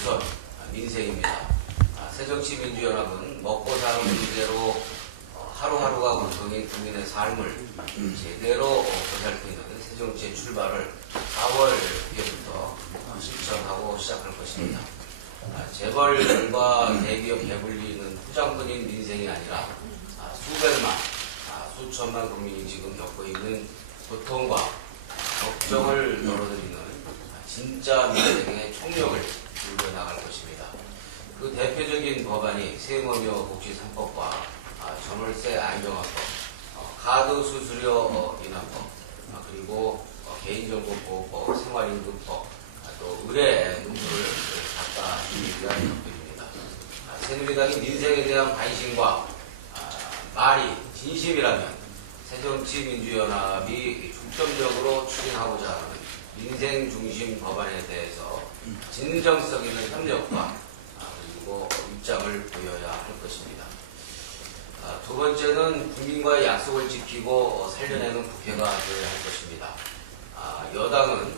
우선 민생입니다. 새정치민주연합은 먹고 사는 문제로 하루하루가 고통인 국민의 삶을 제대로 보살피는 새정치의 출발을 4월 2일부터 실천하고 시작할 것입니다. 재벌과 대기업 배불리는 후장분인 민생이 아니라 수백만, 수천만 국민이 지금 겪고 있는 고통과 걱정을 덜어드리는 진짜 민생의 총력을 이루어나갈 것입니다. 그 대표적인 법안이 세무료 복지 3법과 전월세 안정화법, 카드 수수료 인하법, 그리고 개인정보보호법, 생활임금법, 또 의뢰 눈물을 닦아주기 위한 법들입니다. 새누리당이 민생에 대한 관심과 말이 진심이라면 새정치민주연합이 중점적으로 추진하고자 하는 민생 중심 법안에 대해서 진정성 있는 협력과 그리고 입장을 보여야 할 것입니다. 두 번째는 국민과의 약속을 지키고 살려내는 국회가 되어야 할 것입니다. 여당은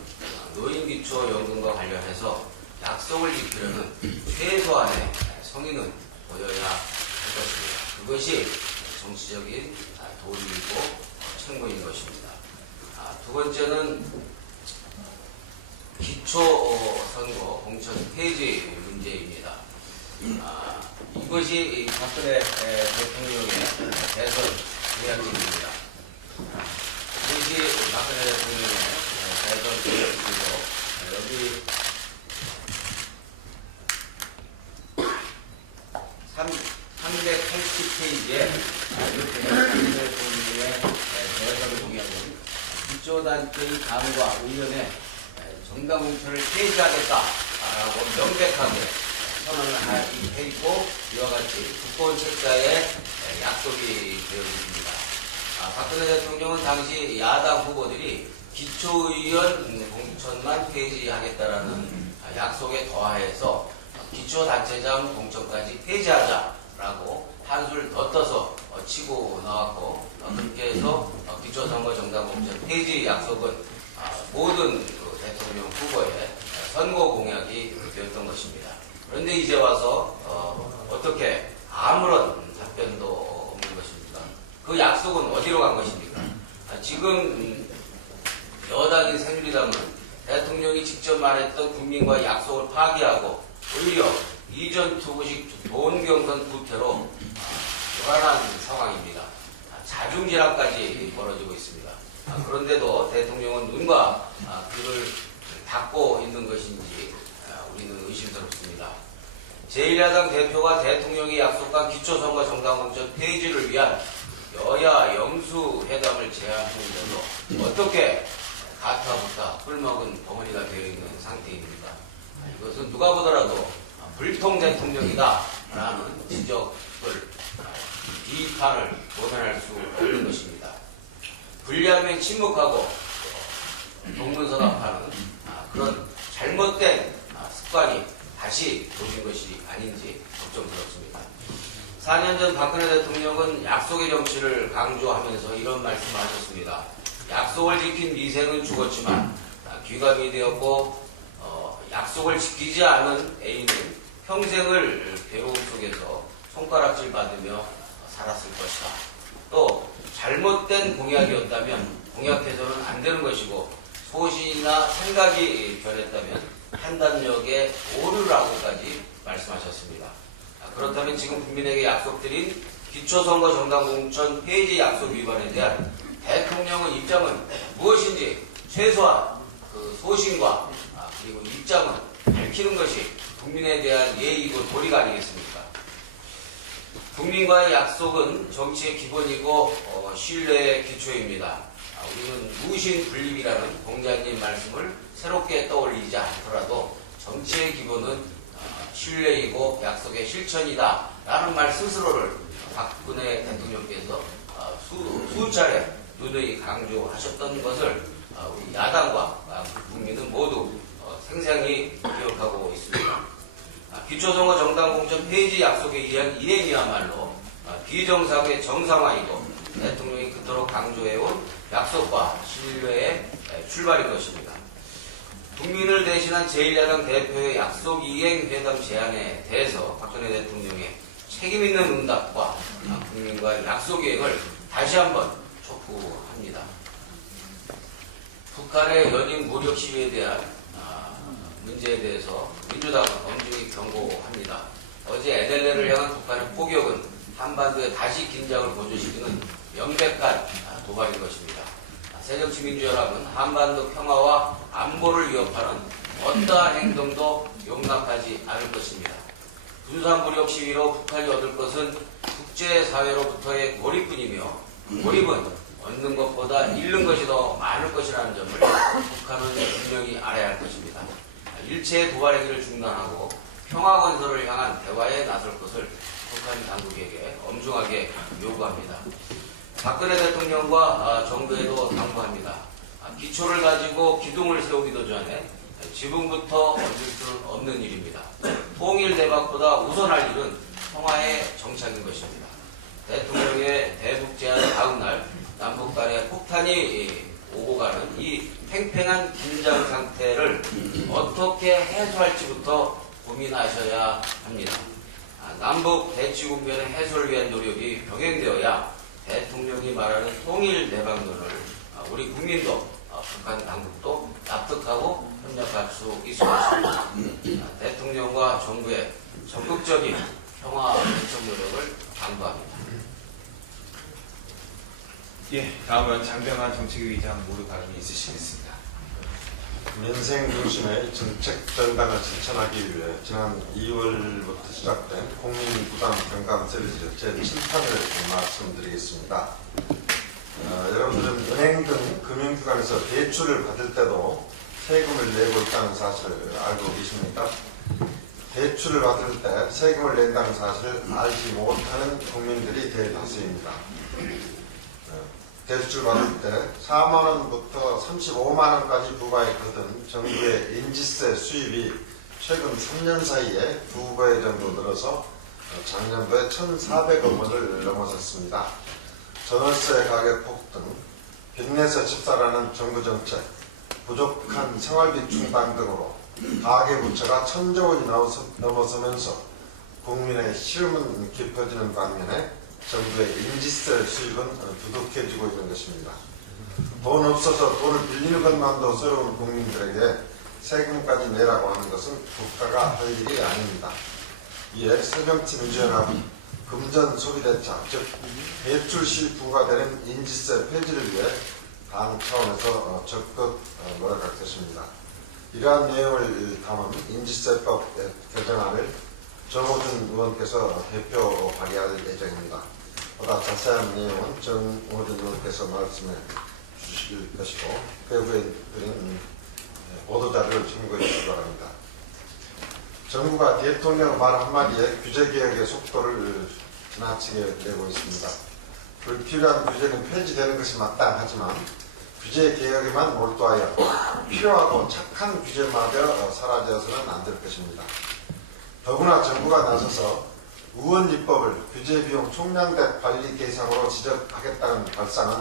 노인기초연금과 관련해서 약속을 지키려는 최소한의 성의는 보여야 할 것입니다. 그것이 정치적인 도리이고 책무인 것입니다. 두 번째는 기초선거 공천 폐지 문제입니다. 이것이 박근혜 대통령의 대선 공약입니다. 이것이 박근혜 대통령의 대선 공약이고 여기 380페이지에 이렇게 박근혜 대통령의 대선 공약은 기초단체의 당과 의원의 정당 공천을 폐지하겠다라고 명백하게 선언을 해 있고 이와 같이 두꺼운 책자에 약속이 되어 있습니다. 박근혜 대통령은 당시 야당 후보들이 기초의원 공천만 폐지하겠다라는 약속에 더하여서 기초단체장 공천까지 폐지하자라고 한술 더 떠서 치고 나왔고 그렇게 해서 기초선거 정당 공천 폐지 약속은 모든 대통령 후보의 선거 공약이 되었던 것입니다. 그런데 이제 와서 어떻게 아무런 답변도 없는 것입니까? 그 약속은 어디로 간 것입니까? 지금 여당인 새누리당은 대통령이 직접 말했던 국민과의 약속을 파기하고 오히려 이전 투구식 돈 경선 구태로 불안한 상황입니다. 자중질환까지 벌어지고 있습니다. 그런데도 대통령은 눈과 귀를 닫고 있는 것인지 우리는 의심스럽습니다. 제1야당 대표가 대통령이 약속한 기초선거 정당공천 폐지를 위한 여야 영수회담을 제안했는데도 어떻게 가타부타 꿀먹은 벙어리가 되어 있는 상태입니다. 이것은 누가 보더라도 불통 대통령이다 라는 지적을 비판을 모면할 수 없는 것입니다. 불리하면 침묵하고 동문서답하는 그런 잘못된 습관이 다시 도진 것이 아닌지 걱정스럽습니다. 4년 전 박근혜 대통령은 약속의 정치를 강조하면서 이런 말씀을 하셨습니다. 약속을 지킨 미생은 죽었지만 귀감이 되었고 약속을 지키지 않은 A는 평생을 괴로움 속에서 손가락질 받으며 살았을 것이다. 또 잘못된 공약이었다면 공약해서는 안 되는 것이고 소신이나 생각이 변했다면 판단력에 오르라고까지 말씀하셨습니다. 그렇다면 지금 국민에게 약속드린 기초선거 정당공천 폐지 약속 위반에 대한 대통령의 입장은 무엇인지 최소한 그 소신과 그리고 입장은 밝히는 것이 국민에 대한 예의고 도리가 아니겠습니까? 국민과의 약속은 정치의 기본이고 신뢰의 기초입니다. 우리는 무신불립이라는 공자님 말씀을 새롭게 떠올리지 않더라도 정치의 기본은 신뢰이고 약속의 실천이다 라는 말 스스로를 박근혜 대통령께서 수차례 누누이 강조하셨던 것을 우리 야당과 국민은 모두 생생히 기억하고 있습니다. 기초선거 정당공천 폐지 약속의 이행이야말로 비정상의 정상화이고 대통령이 그토록 강조해온 약속과 신뢰의 출발인 것입니다. 국민을 대신한 제1야당 대표의 약속 이행 회담 제안에 대해서 박근혜 대통령의 책임 있는 응답과 국민과의 약속 이행을 다시 한번 촉구합니다. 북한의 연임 무력 시위에 대한 문제에 대해서 민주당은 엄중히 경고합니다. 어제 NLL을 향한 북한의 포격은 한반도에 다시 긴장을 고조시키는 명백한 도발인 것입니다. 새정치민주연합은 한반도 평화와 안보를 위협하는 어떠한 행동도 용납하지 않을 것입니다. 군사무력 시위로 북한이 얻을 것은 국제사회로부터의 고립뿐이며 고립은 얻는 것보다 잃는 것이 더 많을 것이라는 점을 북한은 분명히 알아야 할 것입니다. 일체의 도발 행위를 중단하고 평화 건설을 향한 대화에 나설 것을 북한 당국에게 엄중하게 요구합니다. 박근혜 대통령과 정부에도 당부합니다. 기초를 가지고 기둥을 세우기도 전에 지붕부터 얹을 수는 없는 일입니다. 통일 대박보다 우선할 일은 평화의 정착인 것입니다. 대통령의 대북 제안 다음 날 남북 간의 폭탄이 오고 가는 이 팽팽한 긴장 상태를 어떻게 해소할지부터 고민하셔야 합니다. 남북 대치 국면의 해소를 위한 노력이 병행되어야 대통령이 말하는 통일 대박론을 우리 국민도 북한 당국도 납득하고 협력할 수 있을 것입니다. 대통령과 정부의 적극적인 평화 개척 노력을 당부합니다. 예, 다음은 장병환 정책위 의장 모두 발언이 있으시겠습니다. 민생 중심의 정책 전당을 실천하기 위해 지난 2월부터 시작된 국민 부담 경감 서비스 제7탄을 말씀드리겠습니다. 여러분들은 은행 등 금융기관에서 대출을 받을 때도 세금을 내고 있다는 사실을 알고 계십니까? 대출을 받을 때 세금을 낸다는 사실을 알지 못하는 국민들이 대다수입니다. 대출 받을 때 4만원부터 35만원까지 부과했거든 정부의 인지세 수입이 최근 3년 사이에 2배 정도 늘어서 작년도에 1,400억 원을 넘어섰습니다. 전월세 가격 폭등, 빚내서 집사라는 정부 정책, 부족한 생활비 충당 등으로 가계부채가 1,000조 원이 넘어서면서 국민의 실업은 깊어지는 반면에 정부의 인지세 수입은 두둑해지고 있는 것입니다. 돈 없어서 돈을 빌리는 것만도 서러운 국민들에게 세금까지 내라고 하는 것은 국가가 할 일이 아닙니다. 이에 새정치민주연합은 금전 소비대책, 즉 대출 시 부과되는 인지세 폐지를 위해 당 차원에서 적극 노력할 것입니다. 이러한 내용을 담은 인지세법 개정안을 정호준 의원께서 대표 발의할 예정입니다. 보다 자세한 내용은 정호준 의원께서 말씀해 주실 것이고 배후에 드린 보도자료를 참고해 주시기 바랍니다. 정부가 대통령 말 한마디에 규제개혁의 속도를 지나치게 내고 있습니다. 불필요한 규제는 폐지되는 것이 마땅하지만 규제개혁에만 몰두하여 필요하고 착한 규제마저 사라져서는 안 될 것입니다. 더구나 정부가 나서서 의원입법을 규제비용 총량대 관리 대상으로 지적하겠다는 발상은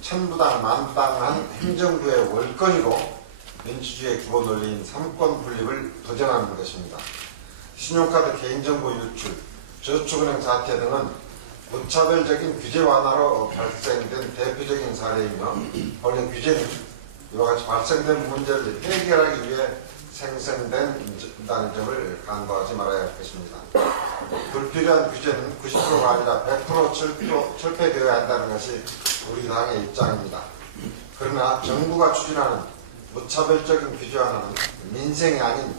천부당 만부당한 행정부의 월권이고 민주주의의 기본 원리인 삼권 분립을 도전하는 것입니다. 신용카드 개인정보 유출, 저축은행 사태 등은 무차별적인 규제 완화로 발생된 대표적인 사례이며 원래 규제는 이와 같이 발생된 문제를 해결하기 위해 생성된다는 점을 간과하지 말아야 할 것입니다. 불필요한 규제는 90%가 아니라 100% 철폐되어야 한다는 것이 우리 당의 입장입니다. 그러나 정부가 추진하는 무차별적인 규제 완화는 민생이 아닌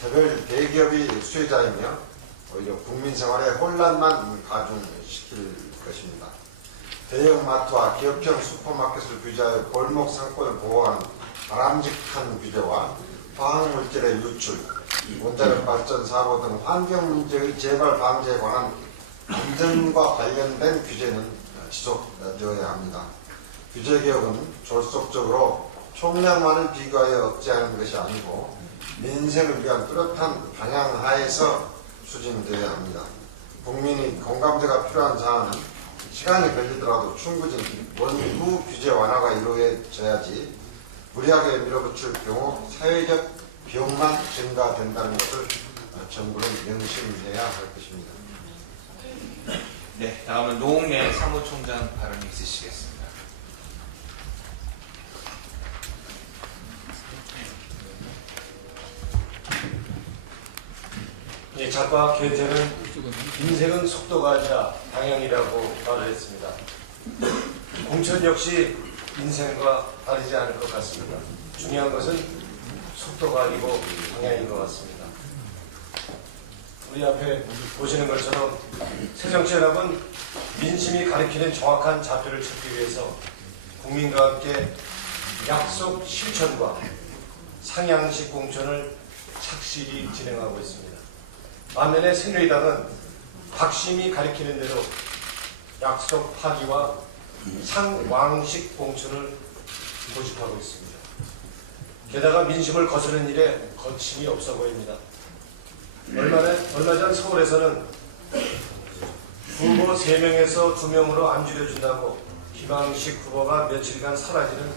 개별 대기업이 수혜자이며 오히려 국민 생활에 혼란만 가중시킬 것입니다. 대형마트와 기업형 슈퍼마켓을 규제하여 골목 상권을 보호하는 바람직한 규제와 화학물질의 유출, 원자력 발전 사고 등 환경 문제의 재발 방지에 관한 안전과 관련된 규제는 지속되어야 합니다. 규제개혁은 졸속적으로 총량만을 비교하여 억제하는 것이 아니고 민생을 위한 뚜렷한 방향 하에서 추진되어야 합니다. 국민이 공감대가 필요한 사안은 시간이 걸리더라도 충분히 원후 규제 완화가 이루어져야지 무리하게 밀어붙일 경우 사회적 비용만 증가된다는 것을 정부는 명심해야 할 것입니다. 네, 다음은 노웅래 사무총장 발언이 있으시겠습니다. 예, 작가 계태는 인생은 속도가 아니라 방향이라고 말을 했습니다. 공천 역시 인생과 다르지 않을 것 같습니다. 중요한 것은 속도가 아니고 방향인 것 같습니다. 우리 앞에 보시는 것처럼 새정치연합은 민심이 가리키는 정확한 좌표를 찾기 위해서 국민과 함께 약속 실천과 상향식 공천을 착실히 진행하고 있습니다. 반면에 새누리당은 박심이 가리키는 대로 약속 파기와 상왕식 공천을 고집하고 있습니다. 게다가 민심을 거스르는 일에 거침이 없어 보입니다. 얼마 전 서울에서는 후보 3명에서 2명으로 안 줄여준다고 김항식 후보가 며칠간 사라지는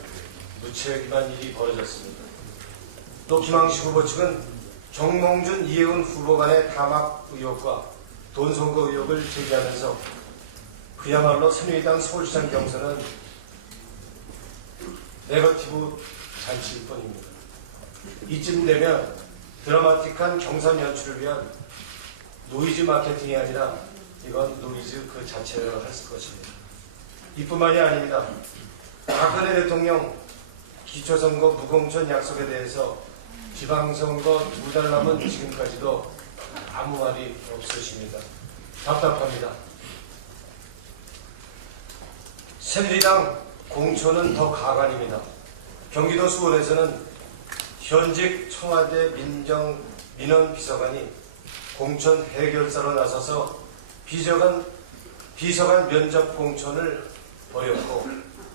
무책임한 일이 벌어졌습니다. 또 김항식 후보 측은 정몽준, 이혜훈 후보 간의 담합 의혹과 돈 선거 의혹을 제기하면서 그야말로 새누리당 서울시장 경선은 네거티브 잔치일 뿐입니다. 이쯤 되면 드라마틱한 경선 연출을 위한 노이즈 마케팅이 아니라 이건 노이즈 그 자체를 할 것입니다. 이뿐만이 아닙니다. 박근혜 대통령 기초선거 무공천 약속에 대해서 지방선거 2달 남은 지금까지도 아무 말이 없으십니다. 답답합니다. 새누리당 공천은 더 가관입니다. 경기도 수원에서는 현직 청와대 민원비서관이 공천 해결사로 나서서 비서관 면접 공천을 벌였고,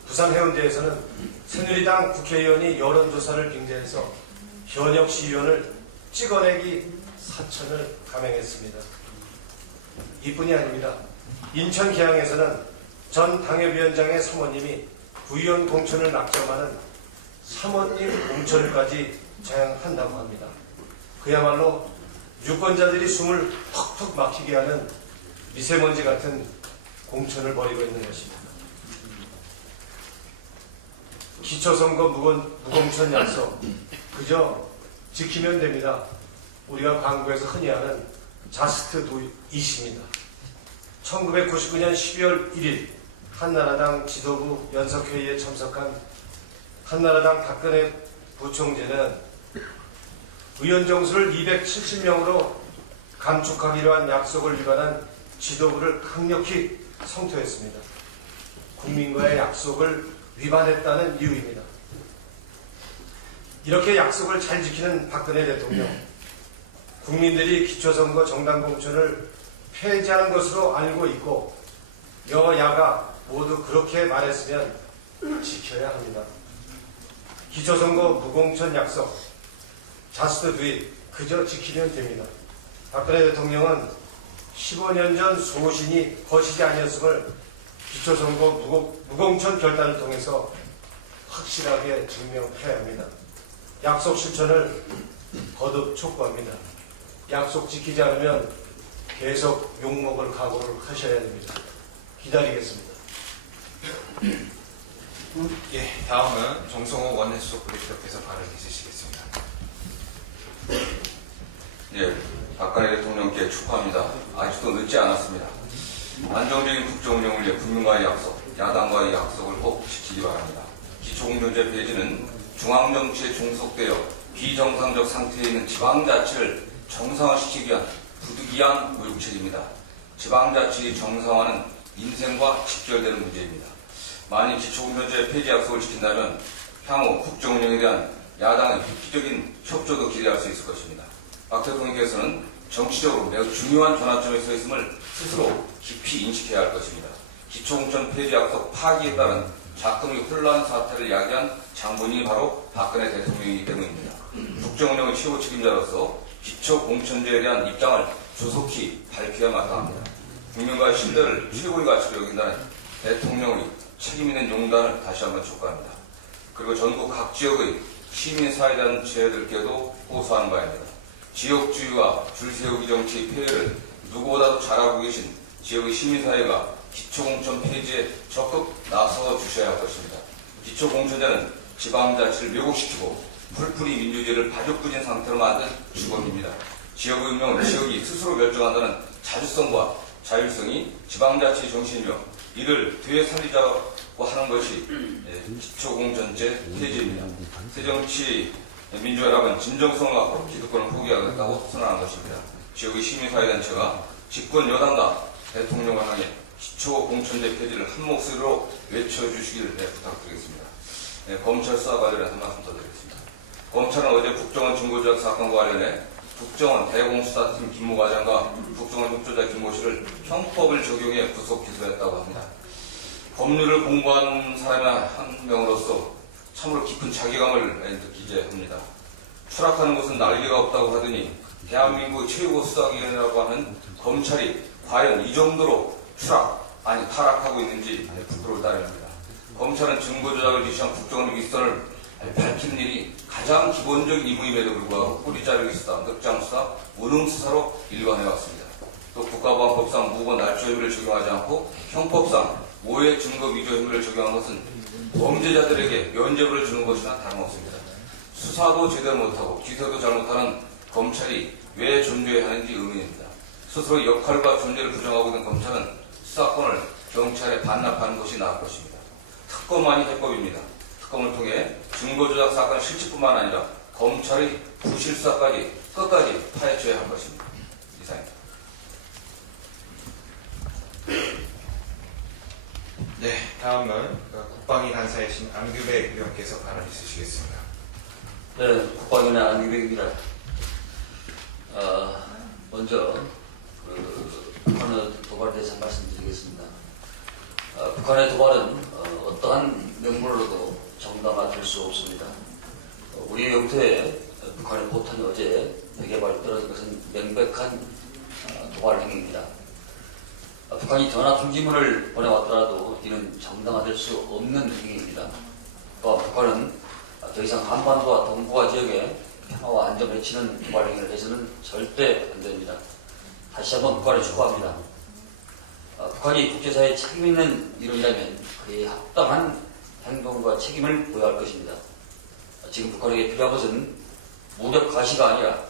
부산 해운대에서는 새누리당 국회의원이 여론조사를 빙자해서 현역 시의원을 찍어내기 사천을 감행했습니다. 이뿐이 아닙니다. 인천 계양에서는 전 당협위원장의 사모님이 구의원 공천을 낙점하는 사모님 공천까지 자행한다고 합니다. 그야말로 유권자들이 숨을 턱턱 막히게 하는 미세먼지 같은 공천을 벌이고 있는 것입니다. 기초선거 무공천 약속 그저 지키면 됩니다. 우리가 광고에서 흔히 하는 자스트 두 이십니다. 1999년 12월 1일 한나라당 지도부 연석회의에 참석한 한나라당 박근혜 부총재는 의원 정수를 270명으로 감축하기로 한 약속을 위반한 지도부를 강력히 성토했습니다. 국민과의 약속을 위반했다는 이유입니다. 이렇게 약속을 잘 지키는 박근혜 대통령, 국민들이 기초선거 정당공천을 폐지하는 것으로 알고 있고 여야가 모두 그렇게 말했으면 지켜야 합니다. 기초선거 무공천 약속, 자스트 두잇 그저 지키면 됩니다. 박근혜 대통령은 15년 전 소신이 거시지 아니었음을 기초선거 무공천 결단을 통해서 확실하게 증명해야 합니다. 약속 실천을 거듭 촉구합니다. 약속 지키지 않으면 계속 욕먹을 각오를 하셔야 됩니다. 기다리겠습니다. 예, 다음은 정성호 원내수석 부대표께서 발언 있으시겠습니다. 예, 박근혜 대통령께 축하합니다. 아직도 늦지 않았습니다. 안정적인 국정운영을 위해 국민과의 약속, 야당과의 약속을 꼭 지키기 바랍니다. 기초공천제 폐지는 중앙정치에 종속되어 비정상적 상태에 있는 지방자치를 정상화시키기 위한 부득이한 의혹책입니다. 지방자치 정상화는 인생과 직결되는 문제입니다. 만일 기초공천제 폐지 약속을 지킨다면 향후 국정운영에 대한 야당의 획기적인 협조도 기대할 수 있을 것입니다. 박 대통령께서는 정치적으로 매우 중요한 전환점에 서 있음을 스스로 깊이 인식해야 할 것입니다. 기초공천 폐지 약속 파기에 따른 작금의 혼란 사태를 야기한 장본인이 바로 박근혜 대통령이기 때문입니다. 국정운영의 최고 책임자로서 기초공천제에 대한 입장을 조속히 밝혀야 마땅합니다. 국민과의 신뢰를 최고의 가치로 여긴다는 대통령의 책임있는 용단을 다시 한번 촉구합니다. 그리고 전국 각 지역의 시민사회단체들께도 호소하는 바입니다. 지역주의와 줄세우기 정치의 폐해를 누구보다도 잘 알고 계신 지역의 시민사회가 기초공천 폐지에 적극 나서 주셔야 할 것입니다. 기초공천제는 지방자치를 왜곡시키고 풀뿌리 민주주의를 바죽부진 상태로 만든 주범입니다. 지역의 운명을 지역이 스스로 결정한다는 자주성과 자율성이 지방자치의 정신이며 이를 되살리자고 하는 것이 기초공천제 폐지입니다. 새정치 민주연합은 진정성을 갖고 기득권을 포기하겠다고 선언한 것입니다. 지역의 시민사회단체가 집권 여당과 대통령을 향해 기초공천제 폐지를 한 목소리로 외쳐주시기를 부탁드리겠습니다. 검찰 수사 관련해서 말씀 더 드리겠습니다. 검찰은 어제 국정원 증거조작 사건과 관련해 국정원 대공수사팀 김모과장과 국정원 협조자 김모 씨를 형법을 적용해 구속 기소했다고 합니다. 법률을 공부한 사람의 한 명으로서 참으로 깊은 자괴감을 느끼게 합니다. 추락하는 것은 난리가 없다고 하더니 대한민국 최고 수사기관이라고 하는 검찰이 과연 이 정도로 타락하고 있는지 부끄러울 따름입니다. 검찰은 증거조작을 지시한 국정원 윗선을 밝히는 일이 가장 기본적인 임무임에도 불구하고 뿌리자르기 수사, 늑장수사, 무능수사로 일관해왔습니다. 또 국가보안법상 무고 날조 혐의를 적용하지 않고 형법상 오해 증거 위조 혐의를 적용한 것은 범죄자들에게 면죄부를 주는 것이나 다름없습니다. 수사도 제대로 못하고 기소도 잘못하는 검찰이 왜 존재해야 하는지 의문입니다. 스스로 역할과 존재를 부정하고 있는 검찰은 수사권을 경찰에 반납하는 것이 나을 것입니다. 특검만이 해법입니다. 특검을 통해 증거조작 사건 실체뿐만 아니라 검찰의 부실 수사까지 끝까지 파헤쳐야 할 것입니다. 이상입니다. 네, 다음은 국방위 간사이신 안규백 의원께서 발언 있으시겠습니다. 네, 국방위의 안규백입니다. 먼저 북한의 도발에 대해서 말씀드리겠습니다. 북한의 도발은 어떠한 명분으로도 정당화될 수 없습니다. 우리 영토에 북한의 포탄이 어제 100여 발 떨어진 것은 명백한 도발 행위입니다. 북한이 전화 중지문을 보내왔더라도 이는 정당화될 수 없는 행위입니다. 또한 북한은 더 이상 한반도와 동북아 지역에 평화와 안정을 해치는 도발 행위를 해서는 절대 안 됩니다. 다시 한번 북한을 촉구합니다. 북한이 국제사회에 책임 있는 일원이라면 그에 합당한 행동과 책임을 보여야 할 것입니다. 지금 북한에게 필요한 것은 무력 가시가 아니라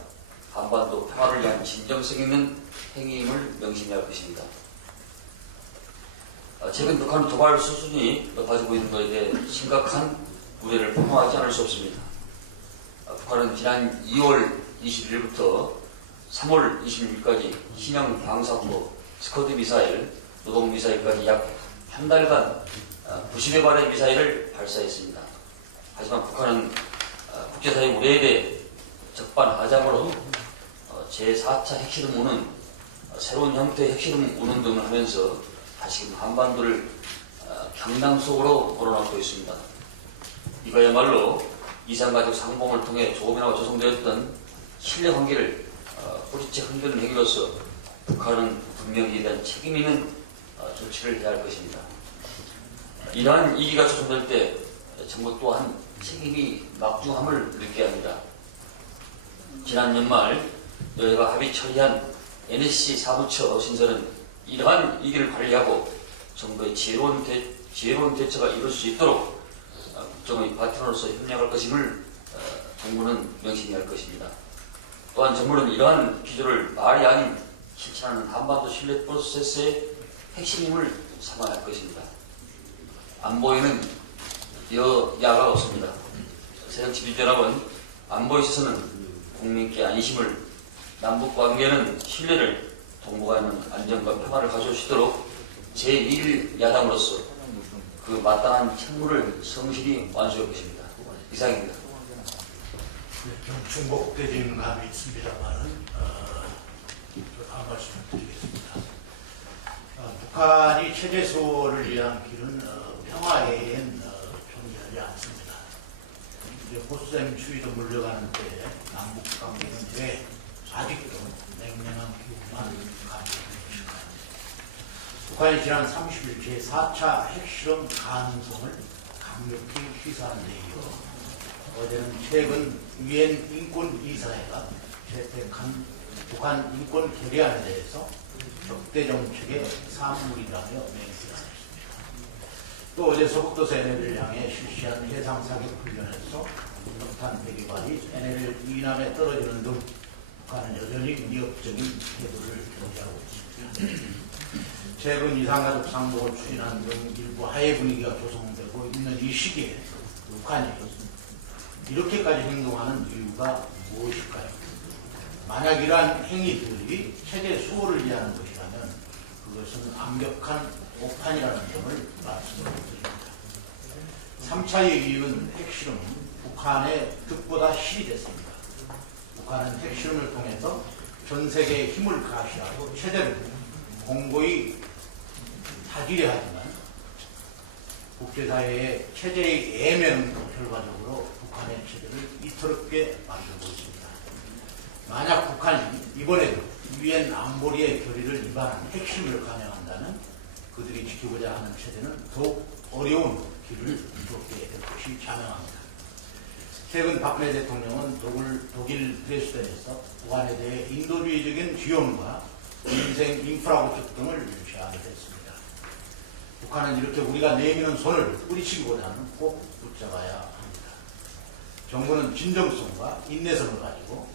한반도 평화를 위한 진정성 있는 행위임을 명심해야 할 것입니다. 최근 북한 도발 수준이 높아지고 있는 것에 대해 심각한 우려를 포함하지 않을 수 없습니다. 북한은 지난 2월 21일부터 3월 26일까지 신형 방사포, 스커드 미사일, 노동 미사일까지 약 한 달간 90여 발의 미사일을 발사했습니다. 하지만 북한은 국제사회 우려에 대해 적반하장으로 제4차 핵실험 운운, 새로운 형태의 핵실험 운운 등을 하면서 다시금 한반도를 경랑 속으로 몰아넣고 있습니다. 이거야말로 이산가족 상봉을 통해 조금이나마 조성되었던 신뢰 관계를 뿌리째 흔드는 행위로서 북한은 분명히 이에 대한 책임 있는 조치를 해야 할 것입니다. 이러한 이기가 조성될 때 정부 또한 책임이 막중함을 느껴야 합니다. 지난 연말 여야가 합의 처리한 NSC 사부처 신설은 이러한 위기를 관리하고 정부의 지혜로운 대처가 이룰 수 있도록 국정의 파트너로서 협력할 것임을 정부는 명심해야 할 것입니다. 또한 정부는 이러한 기조를 말이 아닌 실천하는 한반도 신뢰 프로세스의 핵심임을 삼아야 할 것입니다. 안보에는 여야가 없습니다. 새정치민주연합은 안보에 있어서는 국민께 안심을, 남북관계는 신뢰를, 동북아 있는 안정과 평화를 가져올 수 있도록 제1야당으로서 그 마땅한 책무를 성실히 완수할 것입니다. 이상입니다. 좀 중복되는 감이 있습니다만은 다음 말씀을 드리겠습니다. 북한이 체제 수호를 위한 길은 평화에는 존재하지 않습니다. 이제 보수적인 추위도 물려가는 때 남북 관계는 왜 아직도 냉랭한 기후만 가지고 있는가? 북한이 지난 30일 제4차 핵실험 가능성을 강력히 시사한 데 이어 어제는 최근 유엔 인권이사회가 채택한 북한 인권 결의안에 대해서 적대 정책의 산물이라며 맹세하였습니다. 또 어제 서북도서 NLL을 향해 실시한 해상 사격 훈련에서 석탄 배기관이 NLL 이남에 떨어지는 등 북한은 여전히 위협적인 태도를 견지하고 있습니다. 최근 이산가족 상봉을 추진하는 등 일부 하해 분위기가 조성되고 있는 이 시기에 북한이 이렇게까지 행동하는 이유가 무엇일까요? 만약 이러한 행위들이 체제 수호를 위한 것이라면 그것은 완벽한 오판이라는 점을 말씀드립니다. 3차의 이익은 핵실험은 북한의 득보다 실이 됐습니다. 북한은 핵실험을 통해서 전 세계에 힘을 가시하고 체제를 공고히 다지려 하지만 국제사회의 체제의 예면 결과적으로 북한의 체제를 이토롭게 만들고 있습니다. 만약 북한이 이번에도 유엔 안보리의 결의를 위반한 핵심을 감행한다면 그들이 지키고자 하는 체제는 더욱 어려운 길을 걷게 될 것이 자명합니다. 최근 박근혜 대통령은 독일 드레스덴에서 북한에 대해 인도주의적인 지원과 인생 인프라 구축 등을 제안했습니다. 북한은 이렇게 우리가 내미는 손을 뿌리치기보다는 꼭 붙잡아야 합니다. 정부는 진정성과 인내심을 가지고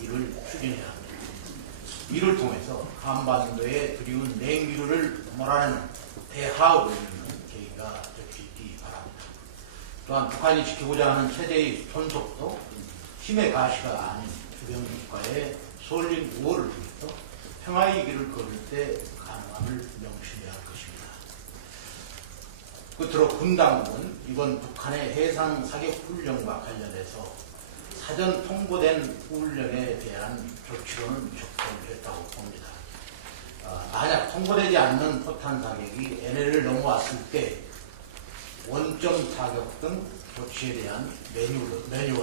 이를 추진해야 합니다. 이를 통해서 한반도에 드리운 냉기류를 몰아내는 대화합을 이루는 계기가 될 수 있기 바랍니다. 또한 북한이 지키고자 하는 체제의 존속도 힘의 가시가 아닌 주변 국가의 쏠린 우호를 위해서 평화의 길을 걸을 때 가능함을 명심해야 할 것입니다. 끝으로 군 당국은 이번 북한의 해상 사격 훈련과 관련해서 사전 통보된 훈련에 대한 조치로는 적절했다고 봅니다. 만약 통보되지 않는 포탄 사격이 NLL을 넘어왔을 때 원점 사격 등 조치에 대한 매뉴얼을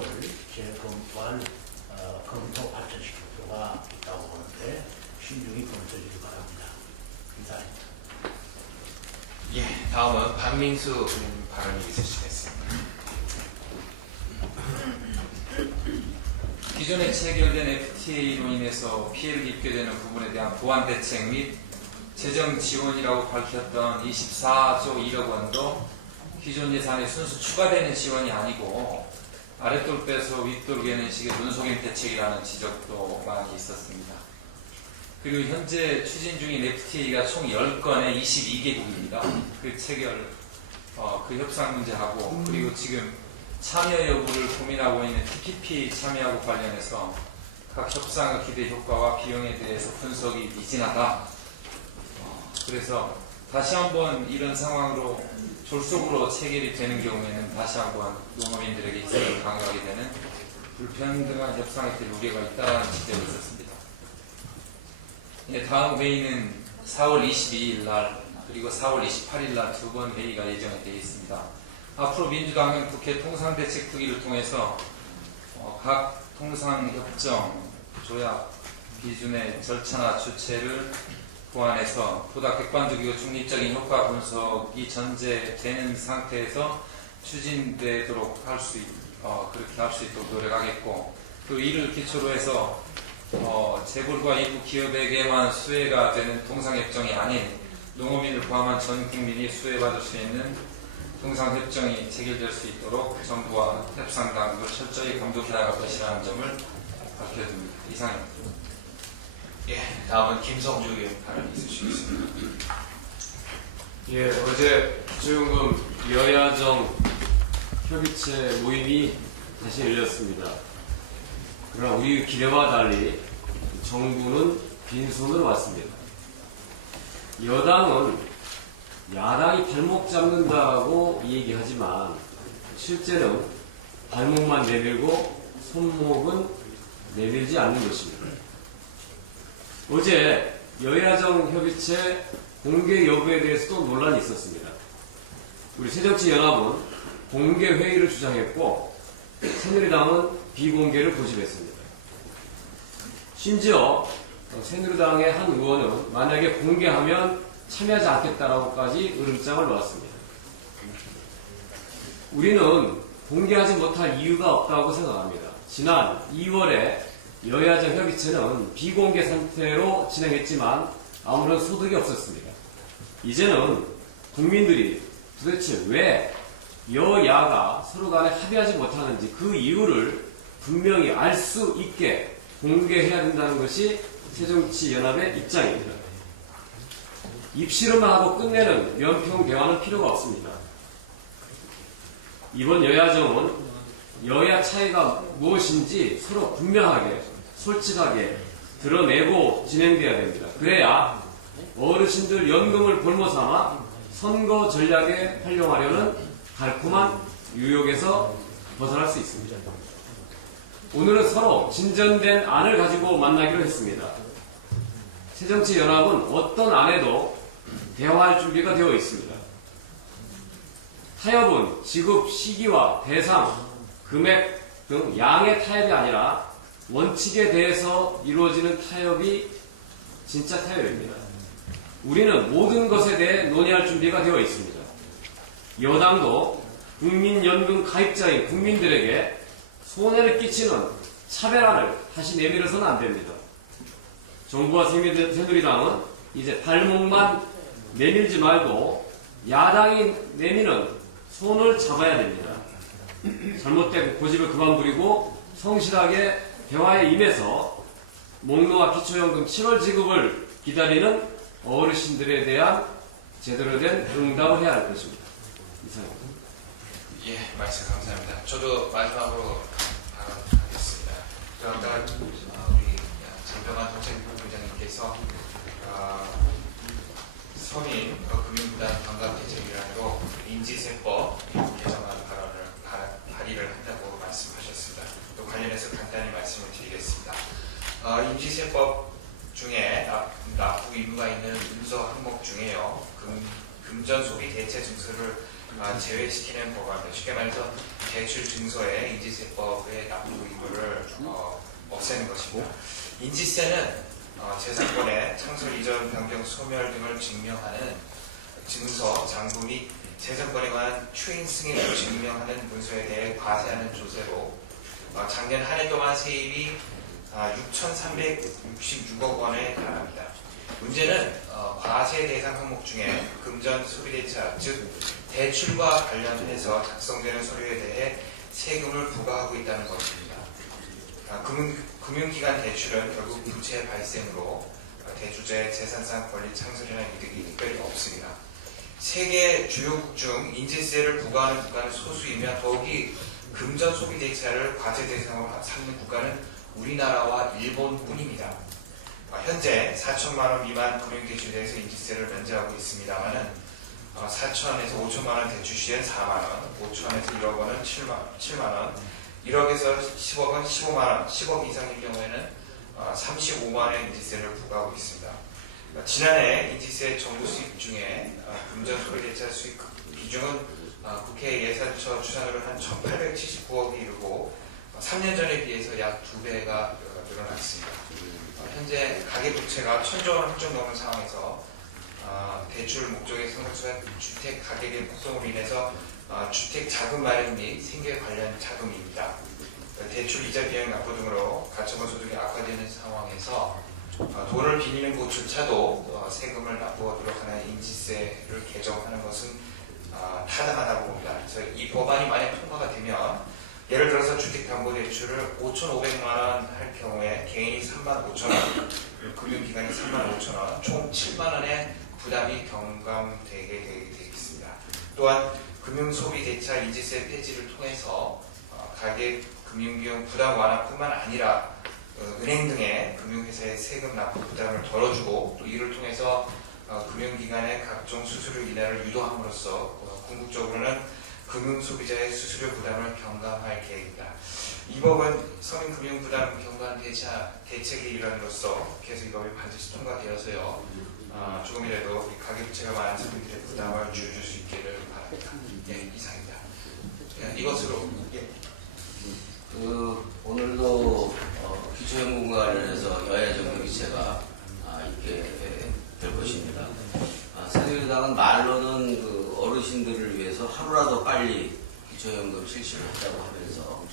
검토 발전시킬 필요가 있다고 보는데 신중히 검토해주기 바랍니다. 이상입니다. 예, 다음은 박민수 의원님 발언이 있으시겠습니다. 기존에 체결된 FTA로 인해서 피해를 입게 되는 부분에 대한 보완 대책 및 재정 지원이라고 밝혔던 24조 1억 원도 기존 예산에 순수 추가되는 지원이 아니고 아랫돌 빼서 윗돌 개는 식의 눈속임 대책이라는 지적도 많이 있었습니다. 그리고 현재 추진 중인 FTA가 총 10건의 22개국입니다. 그 체결, 그 협상 문제하고 그리고 지금 참여 여부를 고민하고 있는 TPP 참여하고 관련해서 각 협상의 기대 효과와 비용에 대해서 분석이 미진하다. 그래서 다시 한번 이런 상황으로 졸속으로 체결이 되는 경우에는 다시 한번 농업인들에게 희생을 강요하게 되는 불평등한 협상에 될 우려가 있다는 지적이 있었습니다. 다음 회의는 4월 22일 날 그리고 4월 28일 날 두 번 회의가 예정이 되어 있습니다. 앞으로 민주당은 국회 통상대책특위를 통해서 각 통상협정, 조약, 기준의 절차나 주체를 보완해서 보다 객관적이고 중립적인 효과 분석이 전제되는 상태에서 추진되도록 그렇게 할 수 있도록 노력하겠고, 그 이를 기초로 해서 재벌과 일부 기업에게만 수혜가 되는 통상협정이 아닌 농업인을 포함한 전 국민이 수혜받을 수 있는 통상협정이 체결될 수 있도록 정부와 협상 당국을 철저히 감독해 나갈 것이라는 점을 밝혀줍니다. 이상입니다. 예, 다음은 김성주 의원 발언이 있으시겠습니다. 예, 어제 주임금 여야정 협의체 모임이 다시 열렸습니다. 그러나 우리 기대와 달리 정부는 빈손으로 왔습니다. 여당은 야당이 발목 잡는다고 얘기하지만 실제는 발목만 내밀고 손목은 내밀지 않는 것입니다. 어제 여야정 협의체 공개 여부에 대해서도 논란이 있었습니다. 우리 새정치연합은 공개 회의를 주장했고 새누리당은 비공개를 고집했습니다. 심지어 새누리당의 한 의원은 만약에 공개하면 참여하지 않겠다라고까지 으름장을 놓았습니다. 우리는 공개하지 못할 이유가 없다고 생각합니다. 지난 2월에 여야정 협의체는 비공개 상태로 진행했지만 아무런 소득이 없었습니다. 이제는 국민들이 도대체 왜 여야가 서로 간에 합의하지 못하는지 그 이유를 분명히 알 수 있게 공개해야 된다는 것이 새정치연합의 입장입니다. 입씨름만 하고 끝내는 연평 대화는 필요가 없습니다. 이번 여야정은 여야 차이가 무엇인지 서로 분명하게 솔직하게 드러내고 진행돼야 됩니다. 그래야 어르신들 연금을 볼모 삼아 선거 전략에 활용하려는 달콤한 유혹에서 벗어날 수 있습니다. 오늘은 서로 진전된 안을 가지고 만나기로 했습니다. 새정치연합은 어떤 안에도 대화할 준비가 되어 있습니다. 타협은 지급 시기와 대상, 금액 등 양의 타협이 아니라 원칙에 대해서 이루어지는 타협이 진짜 타협입니다. 우리는 모든 것에 대해 논의할 준비가 되어 있습니다. 여당도 국민연금 가입자인 국민들에게 손해를 끼치는 차별안을 다시 내밀어서는 안 됩니다. 정부와 새누리당은 이제 발목만 내밀지 말고 야당이 내미는 손을 잡아야 됩니다. 잘못된 고집을 그만 부리고 성실하게 대화에 임해서 목노와 기초연금 7월 지급을 기다리는 어르신들에 대한 제대로 된 응답을 해야 할 것입니다. 이상입니다. 예, 말씀 감사합니다. 저도 마지막으로 발언하겠습니다. 아까 우리 장병환 정책본부장님께서 서민 금융부담 경감 대책위원회로 인지세법 개정안 발의를 한다고 말씀하셨습니다. 또 관련해서 간단히 말씀을 드리겠습니다. 인지세법 중에 납부 의무가 있는 문서 항목 중에요. 금전 소비 대체 증서를 제외시키는 법안입니다. 쉽게 말해서 대출 증서에 인지세법의 납부 의무를 없애는 것입니다. 인지세는 재산권의 창설 이전 변경 소멸 등을 증명하는 증서, 장부 및 재산권에 관한 추인 승인을 증명하는 문서에 대해 과세하는 조세로 작년 한 해 동안 세입이 6,366억 원에 달합니다. 문제는 과세 대상 항목 중에 금전 소비대차, 즉 대출과 관련해서 작성되는 서류에 대해 세금을 부과하고 있다는 것입니다. 금융기관 대출은 결국 부채 발생으로 대주주의 재산상 권리 창설이나 이득이 특별히 없습니다. 세계 주요국 중 인지세를 부과하는 국가는 소수이며 더욱이 금전 소비 대차를 과세 대상으로 삼는 국가는 우리나라와 일본뿐입니다. 현재 4천만 원 미만 금융대출에 대해서 인지세를 면제하고 있습니다만은 4천에서 5천만 원 대출 시엔 4만 원, 5천에서 1억 원은 7만 원, 1억에서 10억은 15만 원, 10억 이상일 경우에는 35만 원의 인지세를 부과하고 있습니다. 지난해 인지세 정부 수입 중에 금전 소비대차 수입 비중은 국회 예산처 추산으로 한 1,879억이 이르고 3년 전에 비해서 약 2배가 늘어났습니다. 현재 가계부채가 1,000조 원 훌쩍 넘은 상황에서 대출 목적의 상당수가 주택 가격의 폭등으로 인해서 주택 자금 마련 및 생계 관련 자금입니다. 대출 이자 비용 납부 등으로 가처분 소득이 악화되는 상황에서 돈을 빌리는 곳조차도 세금을 납부하도록 하는 인지세를 개정하는 것은 타당하다고 봅니다. 그래서 이 법안이 만약 통과가 되면 예를 들어서 주택담보대출을 5,500만 원 할 경우에 개인이 35,000원, 금융기관이 35,000원, 총 7만 원의 부담이 경감되게 되겠습니다. 또한 금융소비대차 인지세 폐지를 통해서 가계 금융비용 부담 완화뿐만 아니라 은행 등의 금융회사의 세금 납부 부담을 덜어주고 또 이를 통해서 금융기관의 각종 수수료 인하를 유도함으로써 궁극적으로는 금융소비자의 수수료 부담을 경감할 계획입니다. 이 법은 서민금융부담 경감 대책의 일환으로서 계속 이 법이 반드시 통과되어서요 조금이라도 우리 가계부채가 많은 서민들의 부담을 줄여줄 수 있기를 바랍니다. 예, 이상입니다. 예, 이것으로 오늘도 기초연금과 관련해서 여야정 협의체가 있게 될 것입니다. 새누리당은 말로는 어르신들을 위해서 하루라도 빨리 기초연금 실시를 하자고 하면서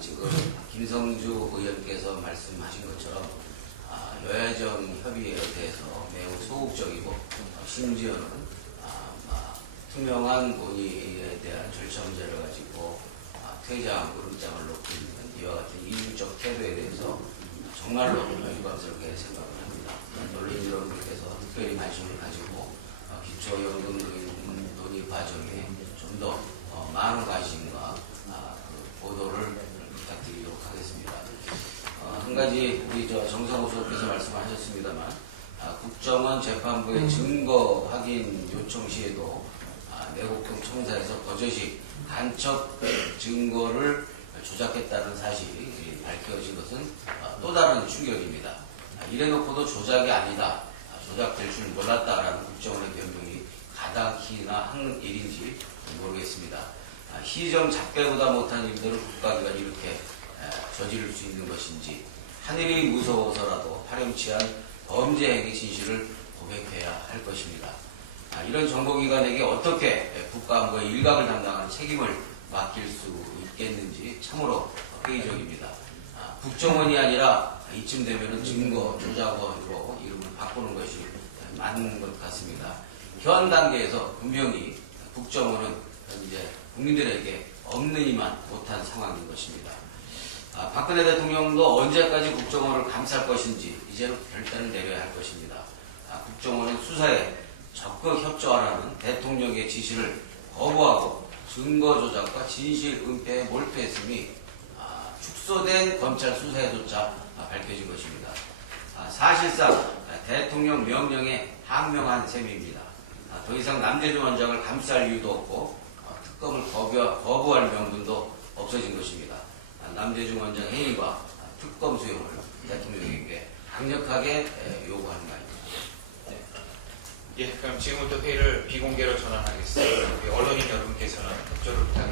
지금 김성주 의원께서 말씀하신 것처럼 여야정 협의에 대해서 매우 소극적이고 심지어는 투명한 논의에 대한 절차 문제를 가지고 퇴장, 물음장을 놓고 있는 이와 같은 이중적 태도에 대해서 정말로 유감스럽게 생각을 합니다. 논의 여러분들께서 특별히 관심을 가지고 기초연금 논의 과정에 좀 더 많은 관심과 그 보도를 부탁드리도록 하겠습니다. 한 가지 우리 정상호 수석께서 말씀하셨습니다만 국정원 재판부의 증거 확인 요청 시에도 내곡동 청사에서 버젓이 간첩 증거를 조작했다는 사실이 밝혀진 것은 또 다른 충격입니다. 이래놓고도 조작이 아니다, 조작될 줄 몰랐다라는 국정원의 변명이 가당키나 한 일인지 모르겠습니다. 희정 작대보다 못한 일들을 국가기관이 이렇게 저지를 수 있는 것인지, 하늘이 무서워서라도 파렴치한 범죄 행위 진실을 고백해야 할 것입니다. 이런 정보기관에게 어떻게 국가안보의 일각을 담당하는 책임을 맡길 수 있겠는지 참으로 회의적입니다. 국정원이 아니라 이쯤 되면 증거 조작원으로 이름을 바꾸는 것이 맞는 것 같습니다. 현 단계에서 분명히 국정원은 이제 국민들에게 없느니만 못한 상황인 것입니다. 박근혜 대통령도 언제까지 국정원을 감쌀 것인지 이제는 결단을 내려야 할 것입니다. 국정원은 수사에 적극 협조하라는 대통령의 지시를 거부하고 증거 조작과 진실 은폐에 몰두했음이 축소된 검찰 수사에조차 밝혀진 것입니다. 사실상 대통령 명령에 항명한 셈입니다. 더 이상 남대중 원장을 감쌀 이유도 없고 특검을 거부할 명분도 없어진 것입니다. 남대중 원장 해임과 특검 수용을 대통령에게 강력하게 요구하는 바입니다. 예, 그럼 지금부터 회의를 비공개로 전환하겠습니다. 언론인 여러분께서는 협조를 부탁드립니다.